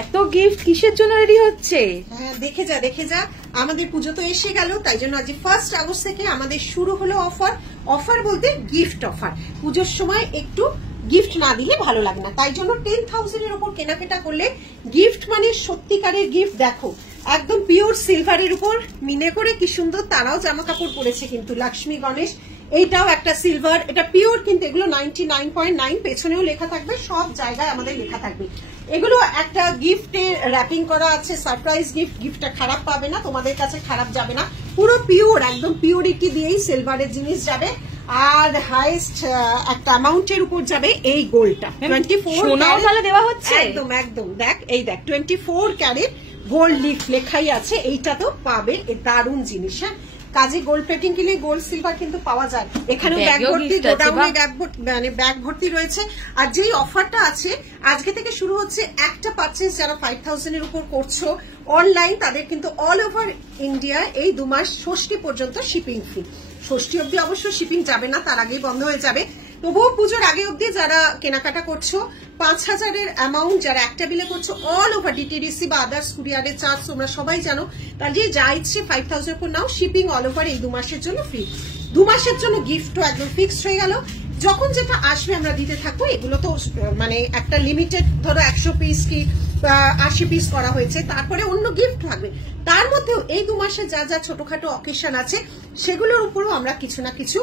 এত গিফট কিসের জন্য রেডি হচ্ছে? হ্যাঁ, দেখে যা আমাদের পুজো তো এসে গেল, তাই জন্য আজ 1 আগস্ট থেকে আমাদের শুরু হলো অফার বলতে গিফট অফার। পুজোর সময় একটু গিফট না দিলে ভালো লাগে না, তাই জন্য 10,000 এর উপর কেনাকাটা করলে গিফট মানে সত্যিকারের গিফট। দেখো একদম পিওর সিলভারের উপর মিনে করে কি সুন্দর তারাও জামা কাপড় পরেছে, কিন্তু লক্ষ্মী গণেশ এইটাও একটা সিলভার, এটা পিওর, কিন্তু এগুলো 99.9, পেছনেও লেখা থাকবে, সব জায়গায় আমাদের লেখা থাকবে। এগুলো একটা গিফটে র্যাপিং করা আছে, সারপ্রাইজ গিফট, গিফটটা খারাপ পাবে না, তোমাদের কাছে খারাপ যাবে না, পুরো পিওর, একদম পিওরিটি দিয়েই সিলভারের জিনিস যাবে। আর হাইস্ট একটা অ্যামাউন্টের উপর যাবে এই গোল্ডটা, 24 দেওয়া হচ্ছে। একদম একদম দেখ, এই দেখ 24 ক্যারেট গোল্ড লিফ লেখাই আছে, এইটা তো পাবে, দারুণ জিনিস। হ্যাঁ, কাজে গোল্ড প্লেটিং কিনলে গোল্ড সিলভার কিন্তু পাওয়া যায়। এখানেও ব্যাগ ভর্তি, গোডাউনে মানে ব্যাগ ভর্তি রয়েছে। আর যেই অফারটা আছে আজকে থেকে শুরু হচ্ছে, একটা পারচেজ যারা 5,000 এর উপর করছো অনলাইন, তাদের কিন্তু অল ওভার ইন্ডিয়া এই 2 মাস ষষ্ঠী পর্যন্ত শিপিং ফ্রি। ষষ্ঠী অব্দি অবশ্য শিপিং যাবে না, তার আগেই বন্ধ হয়ে যাবে। তবুও পুজোর আগে অব্দি যারা কেনাকাটা করছো, 5,000 এর অ্যামাউন্ট যারা একটা বিলে করছো, অল ওভার ডিটিডিসি বা আদার্স কুরিয়ারের চার্জ তোমরা সবাই জানো, তাহলে যা ইচ্ছে 5,000 উপর নাও, শিপিং অল ওভার এই 2 মাসের জন্য ফ্রি। 2 মাসের জন্য গিফটও একদম ফিক্সড হয়ে গেল। যখন যেটা আসবে আমরা দিতে থাকবো। এগুলো তো মানে একটা লিমিটেড, ধরো 100 পিস কি 80 পিস করা হয়েছে, তারপরে অন্য গিফট থাকবে। তার মধ্যেও এই 2 মাসে যা যা ছোটখাটো অকেশন আছে সেগুলোর উপরও আমরা কিছু না কিছু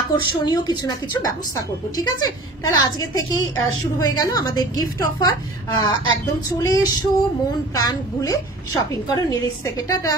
আকর্ষণীয় কিছু না কিছু ব্যবস্থা করব, ঠিক আছে? তাহলে আজকে থেকেই শুরু হয়ে গেল আমাদের গিফট অফার। একদম চলে এসো, মন প্রাণ ভুলে শপিং করো নিরিক্স থেকে। টাটা।